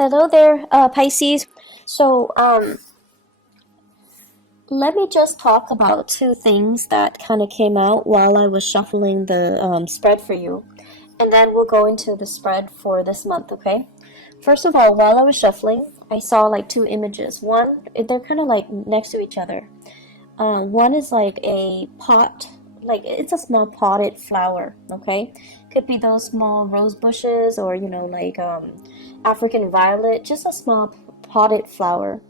Hello there, Pisces. So, let me just talk about two things that kind of came out while I was shuffling the spread for you, and then we'll go into the spread for this month, okay? First of all, while I was shuffling, I saw like two images. One, they're kind of like next to each other. One is like a pot, like it's a small potted flower, okay? Could be those small rose bushes or, like African violet, just a small potted flower.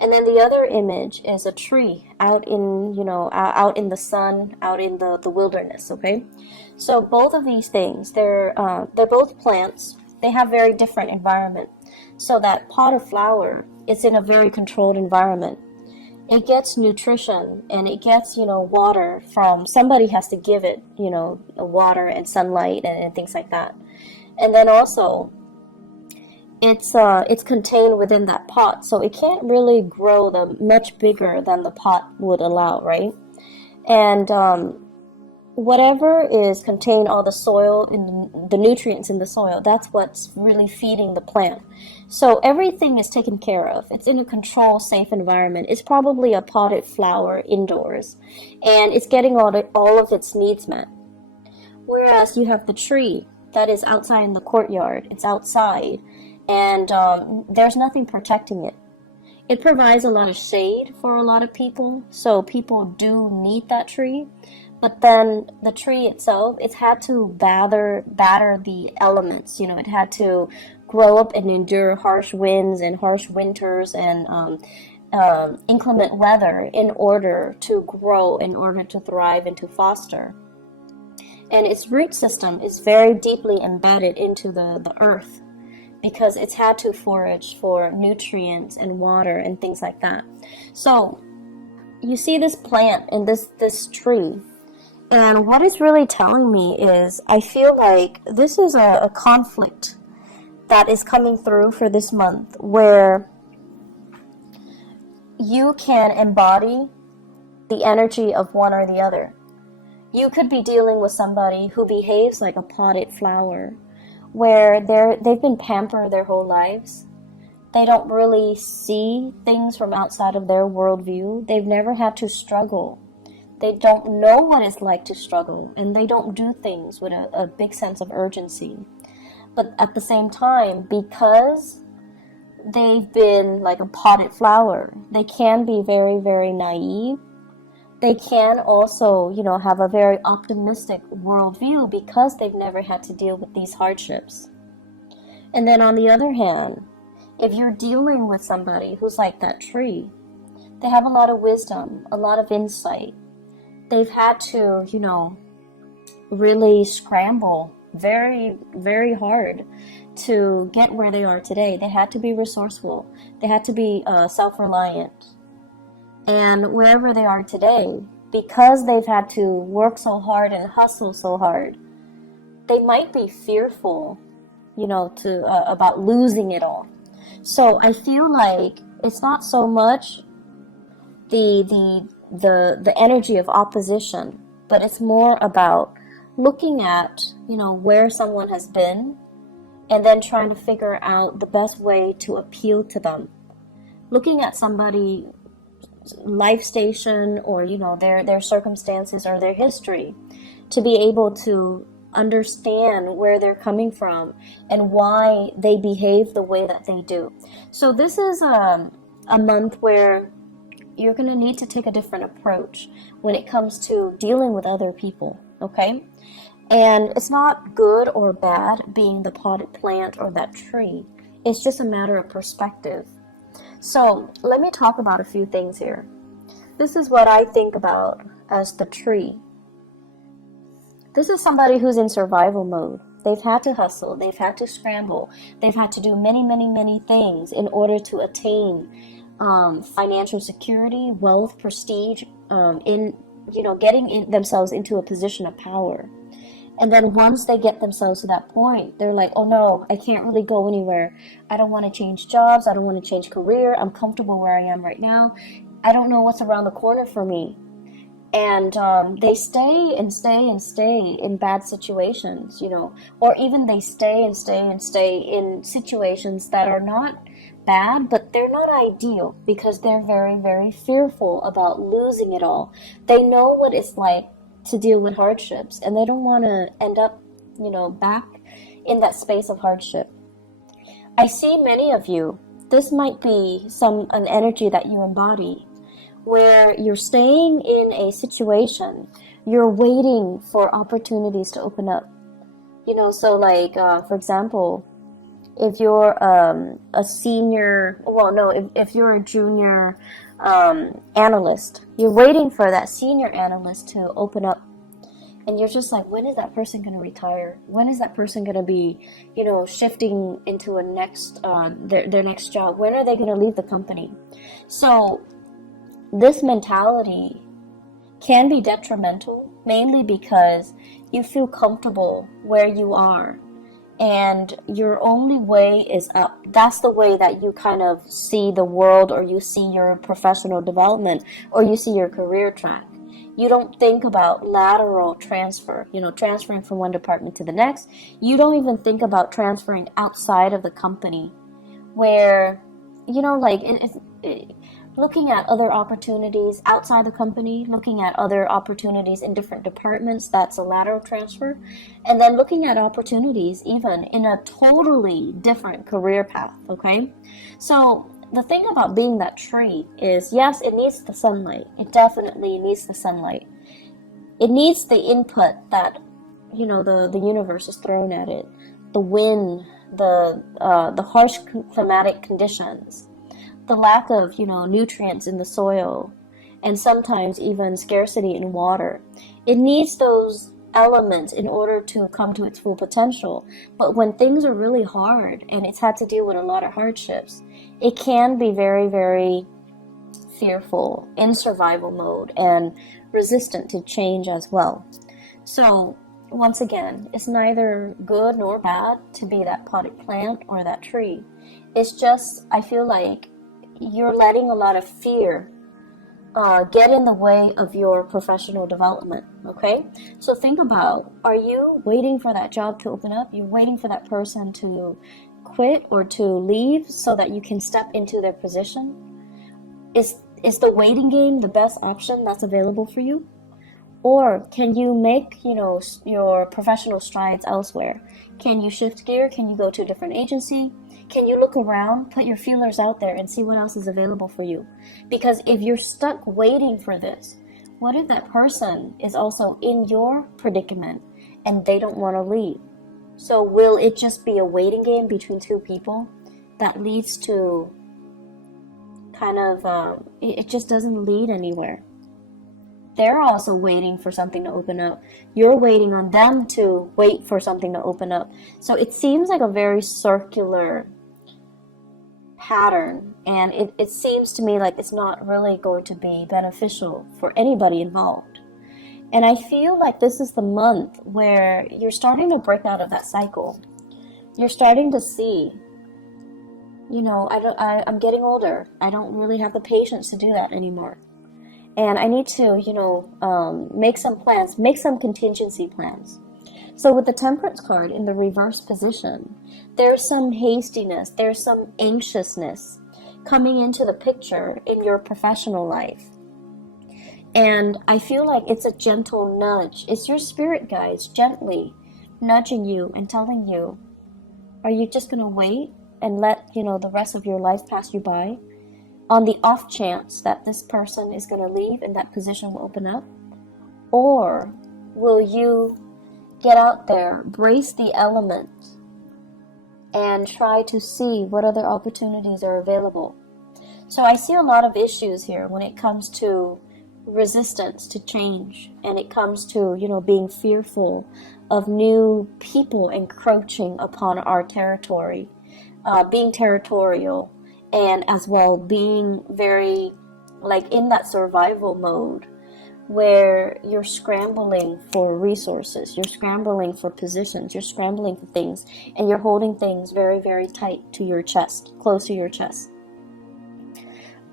And then the other image is a tree out in, out in the sun, out in the wilderness, okay? So both of these things, they're both plants. They have very different environment. So that pot of flower is in a very controlled environment. It gets nutrition and it gets, water from somebody has to give it, water and sunlight and things like that. And then also it's contained within that pot, so it can't really grow much bigger than the pot would allow, right? And whatever is contained, all the soil and the nutrients in the soil, that's what's really feeding the plant. So everything is taken care of. It's in a controlled, safe environment. It's probably a potted flower indoors, and it's getting all of its needs met. Whereas you have the tree that is outside in the courtyard. It's outside, and there's nothing protecting it. It provides a lot of shade for a lot of people, so people do need that tree. But then the tree itself, it's had to batter the elements. It had to grow up and endure harsh winds and harsh winters and inclement weather in order to grow, in order to thrive and to foster. And its root system is very deeply embedded into the earth because it's had to forage for nutrients and water and things like that. So you see this plant and this tree. And what it's really telling me is I feel like this is a conflict that is coming through for this month where you can embody the energy of one or the other. You could be dealing with somebody who behaves like a potted flower, where they've been pampered their whole lives. They don't really see things from outside of their worldview. They've never had to struggle. They don't know what it's like to struggle, and they don't do things with a big sense of urgency. But at the same time, because they've been like a potted flower, they can be very, very naive. They can also, have a very optimistic worldview because they've never had to deal with these hardships. And then on the other hand, if you're dealing with somebody who's like that tree, they have a lot of wisdom, a lot of insight. They've had to, really scramble very, very hard to get where they are today. They had to be resourceful. They had to be self-reliant. And wherever they are today, because they've had to work so hard and hustle so hard, they might be fearful, about losing it all. So I feel like it's not so much the energy of opposition, but it's more about looking at, where someone has been and then trying to figure out the best way to appeal to them. Looking at somebody life station or their circumstances or their history to be able to understand where they're coming from and why they behave the way that they do. So this is a month where you're going to need to take a different approach when it comes to dealing with other people, okay? And it's not good or bad being the potted plant or that tree. It's just a matter of perspective. So let me talk about a few things here. This is what I think about as the tree. This is somebody who's in survival mode. They've had to hustle. They've had to scramble. They've had to do many, many, many things in order to attain financial security, wealth, prestige, getting themselves into a position of power. And then once they get themselves to that point, they're like, oh no, I can't really go anywhere. I don't want to change jobs. I don't want to change career. I'm comfortable where I am right now. I don't know what's around the corner for me. And they stay and stay and stay in bad situations, or even they stay and stay and stay in situations that are not bad, but they're not ideal because they're very, very fearful about losing it all. They know what it's like to deal with hardships, and they don't want to end up, back in that space of hardship. I see many of you, this might be an energy that you embody, where you're staying in a situation, you're waiting for opportunities to open up. So like, for example, if you're a senior, well, no, if you're a junior analyst, you're waiting for that senior analyst to open up. And you're just like, when is that person going to retire? When is that person going to be, shifting into a next, their next job? When are they going to leave the company? So this mentality can be detrimental, mainly because you feel comfortable where you are and your only way is up. That's the way that you kind of see the world, or you see your professional development, or you see your career track. You don't think about lateral transfer, transferring from one department to the next. You don't even think about transferring outside of the company, where, looking at other opportunities outside the company, looking at other opportunities in different departments, that's a lateral transfer. And then looking at opportunities even in a totally different career path, okay? So the thing about being that tree is, yes, it needs the sunlight. It definitely needs the sunlight. It needs the input that, the universe is thrown at it. The wind, the harsh climatic conditions, the lack of, nutrients in the soil, and sometimes even scarcity in water. It needs those elements in order to come to its full potential. But when things are really hard and it's had to deal with a lot of hardships, it can be very, very fearful, in survival mode, and resistant to change as well. So once again, it's neither good nor bad to be that potted plant or that tree. It's just, I feel like you're letting a lot of fear get in the way of your professional development, okay? So think about, are you waiting for that job to open up? You're waiting for that person to quit or to leave so that you can step into their position? Is the waiting game the best option that's available for you? Or can you make, your professional strides elsewhere? Can you shift gear? Can you go to a different agency? Can you look around, put your feelers out there, and see what else is available for you? Because if you're stuck waiting for this, what if that person is also in your predicament and they don't want to leave? So will it just be a waiting game between two people that leads to kind of, it just doesn't lead anywhere? They're also waiting for something to open up. You're waiting on them to wait for something to open up. So it seems like a very circular pattern, and it seems to me like it's not really going to be beneficial for anybody involved. And I feel like this is the month where you're starting to break out of that cycle. You're starting to see, I'm getting older. I don't really have the patience to do that anymore. And I need to, make some plans, make some contingency plans. So with the Temperance card in the reverse position, there's some hastiness, there's some anxiousness coming into the picture in your professional life. And I feel like it's a gentle nudge. It's your spirit guides gently nudging you and telling you, are you just going to wait and let, the rest of your life pass you by on the off chance that this person is going to leave and that position will open up? Or will you get out there, brace the element, and try to see what other opportunities are available? So I see a lot of issues here when it comes to resistance to change, and it comes to, being fearful of new people encroaching upon our territory, being territorial, and as well being very, in that survival mode, where you're scrambling for resources, you're scrambling for positions, you're scrambling for things, and you're holding things very, very tight to your chest, close to your chest.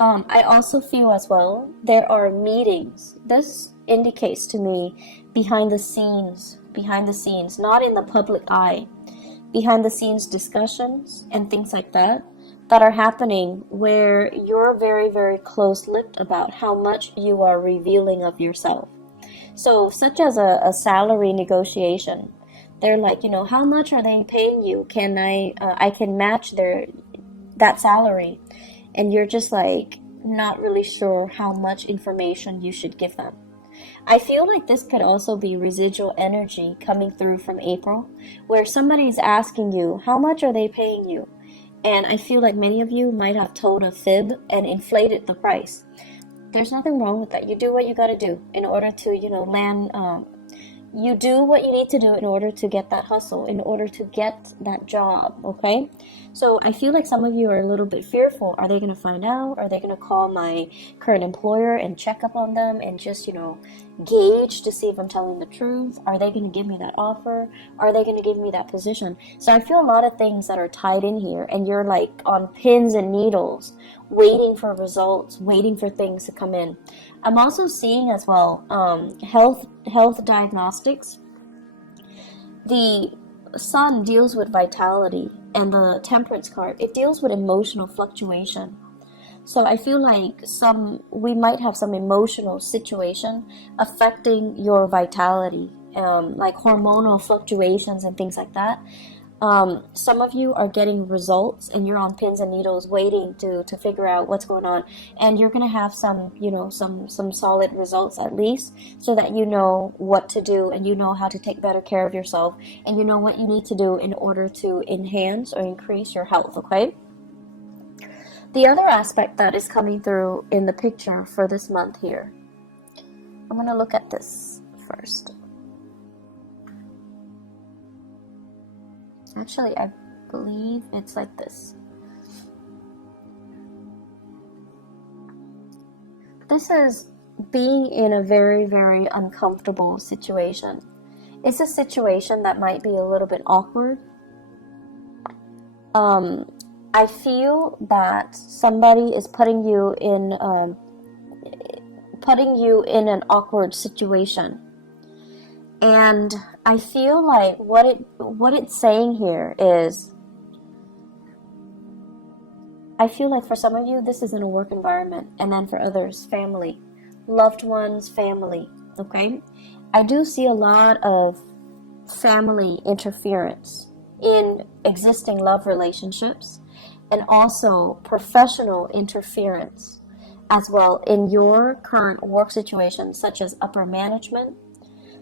I also feel as well, there are meetings. This indicates to me behind the scenes, not in the public eye, behind the scenes discussions and things like that are happening where you're very, very close-lipped about how much you are revealing of yourself. So, such as a salary negotiation, they're like, how much are they paying you? Can I can match that salary, and you're just like not really sure how much information you should give them. I feel like this could also be residual energy coming through from April, where somebody's asking you, how much are they paying you? And I feel like many of you might have told a fib and inflated the price. There's nothing wrong with that. You do what you got to do in order to, land. You do what you need to do in order to get that hustle, in order to get that job, okay? So I feel like some of you are a little bit fearful. Are they going to find out? Are they going to call my current employer and check up on them and just, gauge to see if I'm telling the truth? Are they going to give me that offer? Are they going to give me that position? So I feel a lot of things that are tied in here, and you're like on pins and needles, waiting for results, waiting for things to come in. I'm also seeing as well health diagnostics. The sun deals with vitality, and the temperance card, it deals with emotional fluctuation. So I feel like we might have some emotional situation affecting your vitality, like hormonal fluctuations and things like that. Some of you are getting results and you're on pins and needles waiting to figure out what's going on, and you're going to have some solid results at least, so that you know what to do and you know how to take better care of yourself and you know what you need to do in order to enhance or increase your health, okay? The other aspect that is coming through in the picture for this month here, I'm going to look at this first. Actually, I believe it's like this. This is being in a very, very uncomfortable situation. It's a situation that might be a little bit awkward. I feel that somebody is putting you in an awkward situation. And I feel like what it's saying here is, I feel like for some of you, this is in a work environment, and then for others, family, loved ones, family, okay? I do see a lot of family interference in existing love relationships, and also professional interference as well in your current work situation, such as upper management,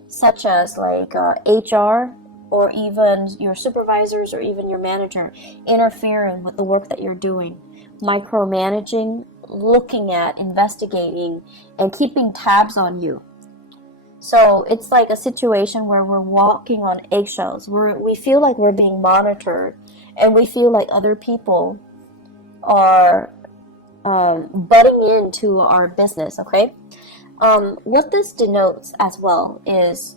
such as like HR, or even your supervisors or even your manager interfering with the work that you're doing, micromanaging, looking at, investigating, and keeping tabs on you. So it's like a situation where we're walking on eggshells. We feel like we're being monitored, and we feel like other people are butting into our business, okay? What this denotes as well is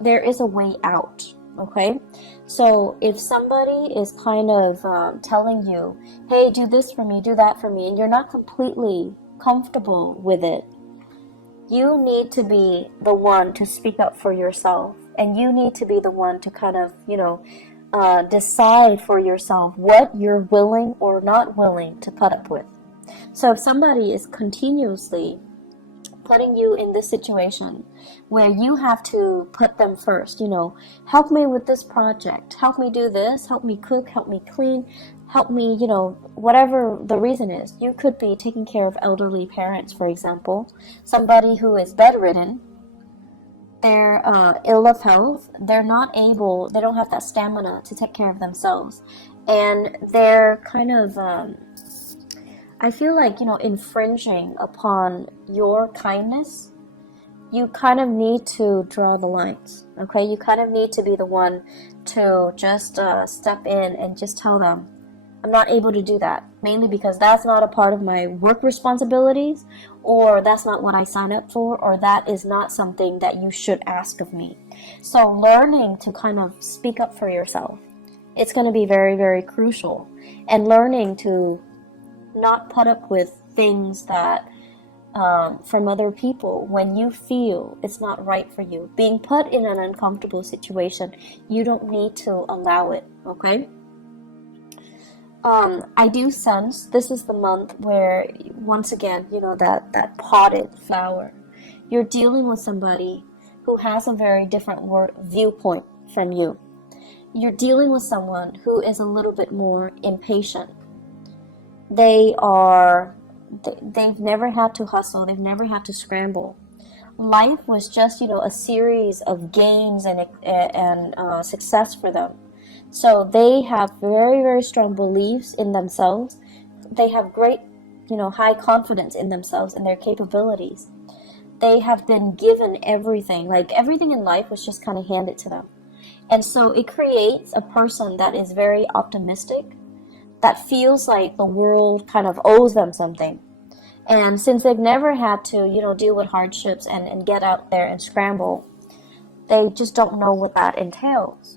there is a way out, okay? So if somebody is kind of telling you, hey, do this for me, do that for me, and you're not completely comfortable with it, you need to be the one to speak up for yourself, and you need to be the one to kind of, decide for yourself what you're willing or not willing to put up with. So if somebody is continuously putting you in this situation where you have to put them first, help me with this project, help me do this, help me cook, help me clean, help me, whatever the reason is. You could be taking care of elderly parents, for example, somebody who is bedridden, they're ill of health, they don't have that stamina to take care of themselves, and they're kind of I feel like, infringing upon your kindness. You kind of need to draw the lines, okay? You kind of need to be the one to just step in and just tell them, I'm not able to do that, mainly because that's not a part of my work responsibilities, or that's not what I signed up for, or that is not something that you should ask of me. So learning to kind of speak up for yourself, it's going to be very, very crucial. And learning to not put up with things that from other people when you feel it's not right for you. Being put in an uncomfortable situation, you don't need to allow it, okay? I do sense this is the month where, once again, that potted flower. You're dealing with somebody who has a very different viewpoint from you. You're dealing with someone who is a little bit more impatient. They've never had to hustle. They've never had to scramble. Life was just, a series of gains and success for them. So they have very, very strong beliefs in themselves. They have great, high confidence in themselves and their capabilities. They have been given everything. Like, everything in life was just kind of handed to them. And so it creates a person that is very optimistic, that feels like the world kind of owes them something. And since they've never had to, deal with hardships and get out there and scramble, they just don't know what that entails.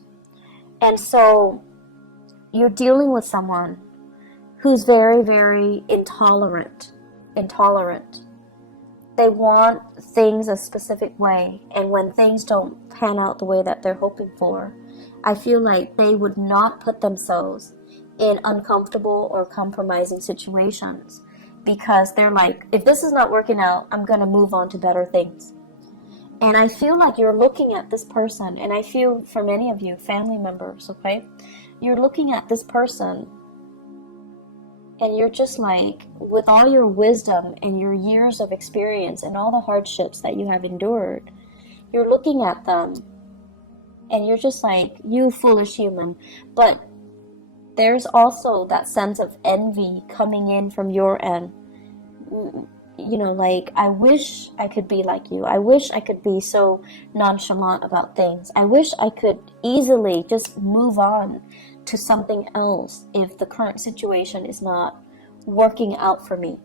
And so you're dealing with someone who's very, very intolerant. They want things a specific way, and when things don't pan out the way that they're hoping for, I feel like they would not put themselves in uncomfortable or compromising situations, because they're like, if this is not working out, I'm going to move on to better things. And I feel like you're looking at this person, and I feel for many of you, family members, okay? You're looking at this person, and you're just like, with all your wisdom and your years of experience and all the hardships that you have endured, you're looking at them, and you're just like, you foolish human. But there's also that sense of envy coming in from your end. Like, I wish I could be like you. I wish I could be so nonchalant about things. I wish I could easily just move on to something else if the current situation is not working out for me.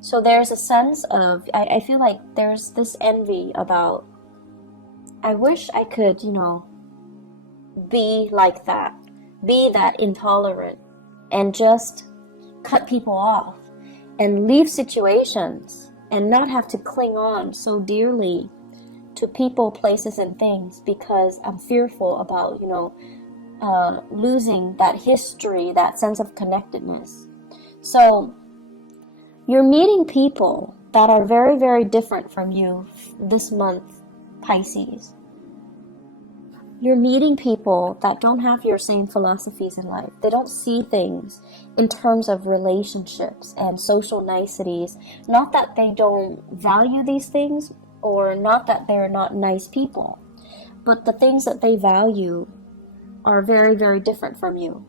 So there's a sense of, I feel like there's this envy about, I wish I could, be like that, be that intolerant, and just cut people off and leave situations and not have to cling on so dearly to people, places, and things, because I'm fearful about, losing that history, that sense of connectedness. So you're meeting people that are very, very different from you this month, Pisces. You're meeting people that don't have your same philosophies in life. They don't see things in terms of relationships and social niceties. Not that they don't value these things, or not that they're not nice people, but the things that they value are very, very different from you.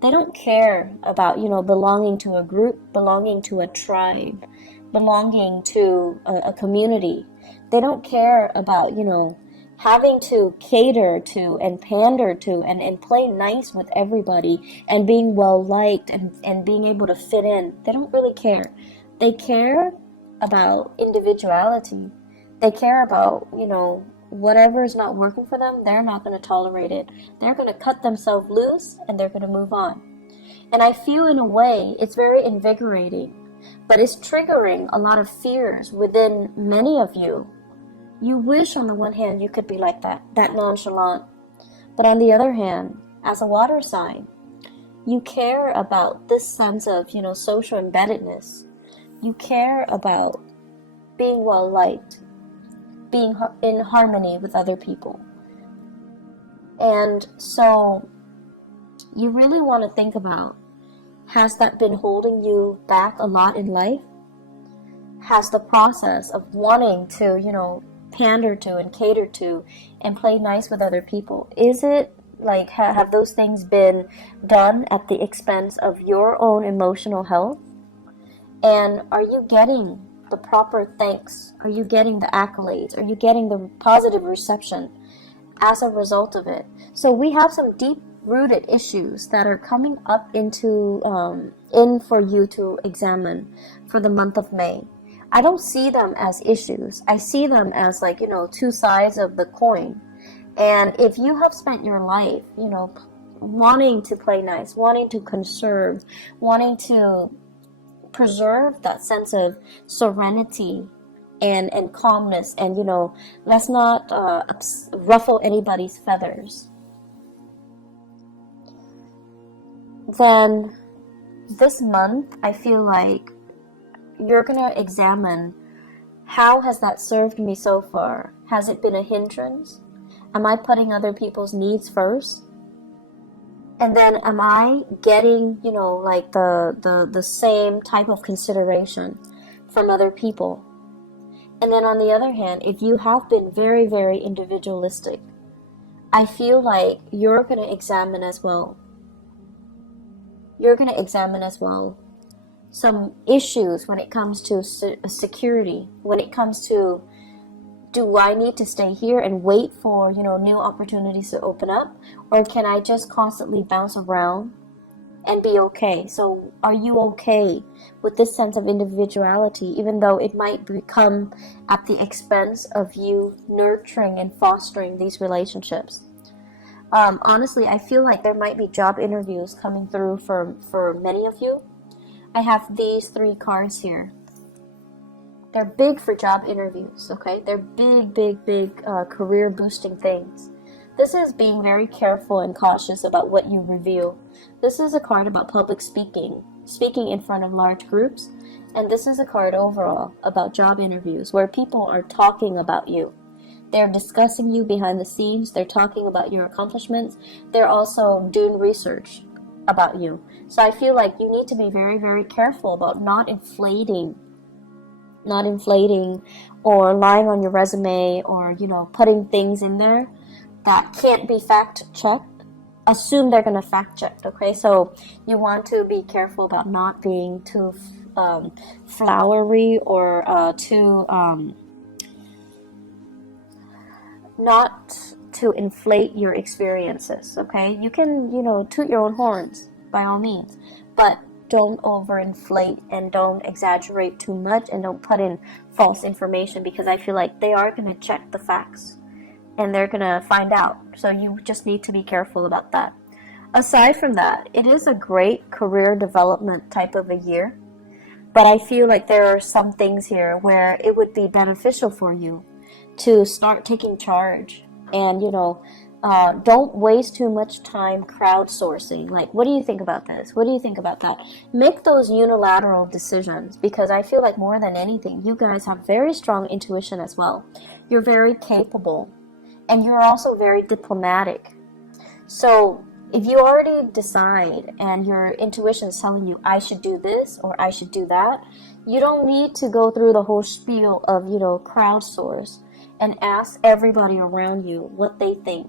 They don't care about, belonging to a group, belonging to a tribe, belonging to a community. They don't care about, having to cater to and pander to and play nice with everybody and being well liked and being able to fit in. They don't really care. They care about individuality. They care about, whatever is not working for them, they're not going to tolerate it. They're going to cut themselves loose and they're going to move on. And I feel, in a way, it's very invigorating, but it's triggering a lot of fears within many of you. You wish on the one hand you could be like that nonchalant. But on the other hand, as a water sign, you care about this sense of, social embeddedness. You care about being well liked, being in harmony with other people. And so you really want to think about, has that been holding you back a lot in life? Has the process of wanting to, pander to and cater to and play nice with other people, is it like, have those things been done at the expense of your own emotional health? And are you getting the proper thanks? Are you getting the accolades? Are you getting the positive reception as a result of it? So we have some deep-rooted issues that are coming up in for you to examine for the month of May. I don't see them as issues. I see them as two sides of the coin. And if you have spent your life, wanting to play nice, wanting to conserve, wanting to preserve that sense of serenity and calmness, and let's not ruffle anybody's feathers. Then this month, I feel like you're gonna examine, how has that served me so far? Has it been a hindrance? Am I putting other people's needs first? And then am I getting, like the same type of consideration from other people? And then on the other hand, if you have been very, very individualistic, I feel like you're going to examine as well. You're going to examine as well some issues when it comes to security, when it comes to, do I need to stay here and wait for, new opportunities to open up? Or can I just constantly bounce around and be okay? So are you okay with this sense of individuality, even though it might become at the expense of you nurturing and fostering these relationships? Honestly, I feel like there might be job interviews coming through for many of you. I have these 3 cards here. They're big for job interviews, okay? They're big career boosting things. This is being very careful and cautious about what you reveal. This is a card about public speaking in front of large groups. And this is a card overall about job interviews where people are talking about you. They're discussing you behind the scenes. They're talking about your accomplishments. They're also doing research about you. So I feel like you need to be very, very careful about not inflating or lying on your resume, or putting things in there that can't be fact checked. Assume they're going to fact check, okay? So you want to be careful about not being too flowery or too not to inflate your experiences, okay? You can toot your own horns by all means, but don't overinflate and don't exaggerate too much, and don't put in false information, because I feel like they are going to check the facts and they're going to find out. So you just need to be careful about that. Aside from that, it is a great career development type of a year, but I feel like there are some things here where it would be beneficial for you to start taking charge and don't waste too much time crowdsourcing. Like, what do you think about this? What do you think about that? Make those unilateral decisions, because I feel like more than anything, you guys have very strong intuition as well. You're very capable, and you're also very diplomatic. So if you already decide and your intuition is telling you, I should do this or I should do that, you don't need to go through the whole spiel of, crowdsource and ask everybody around you what they think.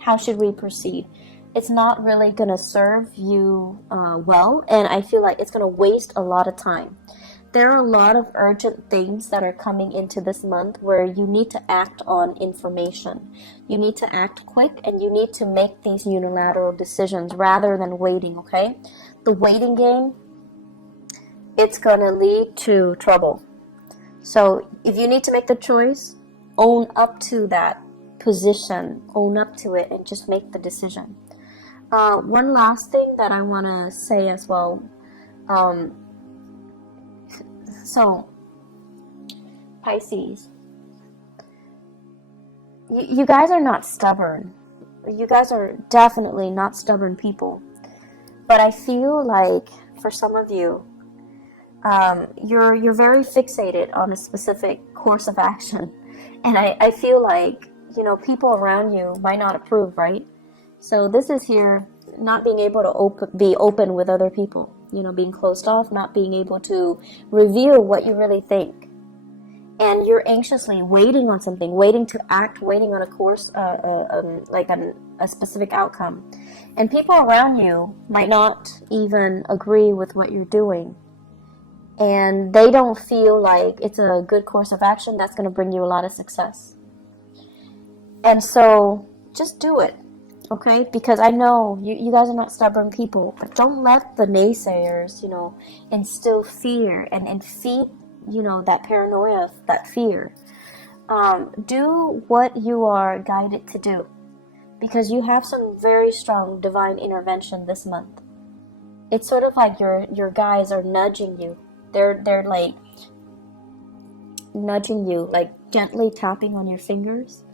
How should we proceed? It's not really going to serve you well, and I feel like it's going to waste a lot of time. There are a lot of urgent things that are coming into this month where you need to act on information. You need to act quick, and you need to make these unilateral decisions rather than waiting, okay? The waiting game, it's going to lead to trouble. So if you need to make the choice, own up to that position, own up to it, and just make the decision. One last thing that I want to say as well. So, Pisces, you guys are not stubborn. You guys are definitely not stubborn people. But I feel like for some of you, you're very fixated on a specific course of action. And I feel like, people around you might not approve, right? So this is here not being able to be open with other people, being closed off, not being able to reveal what you really think. And you're anxiously waiting on something, waiting to act, waiting on a course, like a specific outcome. And people around you might not even agree with what you're doing. And they don't feel like it's a good course of action that's going to bring you a lot of success. And so just do it, okay? Because I know you guys are not stubborn people, but don't let the naysayers, instill fear and feed, that paranoia, that fear. Do what you are guided to do, because you have some very strong divine intervention this month. it's sort of like your guides are nudging you. They're like nudging you, like gently tapping on your fingers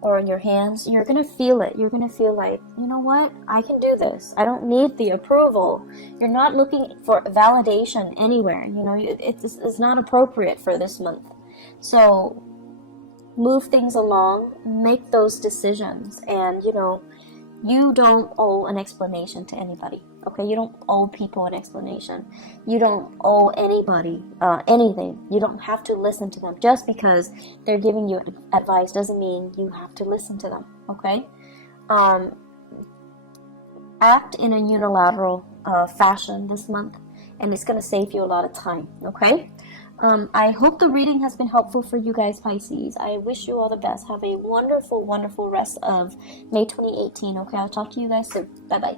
or on your hands. You're gonna feel it. You're gonna feel like, you know what, I can do this. I don't need the approval. You're not looking for validation anywhere. You know, it's not appropriate for this month. So move things along, make those decisions, and you know, you don't owe an explanation to anybody. Okay, you don't owe people an explanation. You don't owe anybody anything. You don't have to listen to them. Just because they're giving you advice doesn't mean you have to listen to them. Okay, act in a unilateral fashion this month, and it's going to save you a lot of time. Okay, I hope the reading has been helpful for you guys, Pisces. I wish you all the best. Have a wonderful, wonderful rest of May 2018. Okay, I'll talk to you guys soon. Bye bye.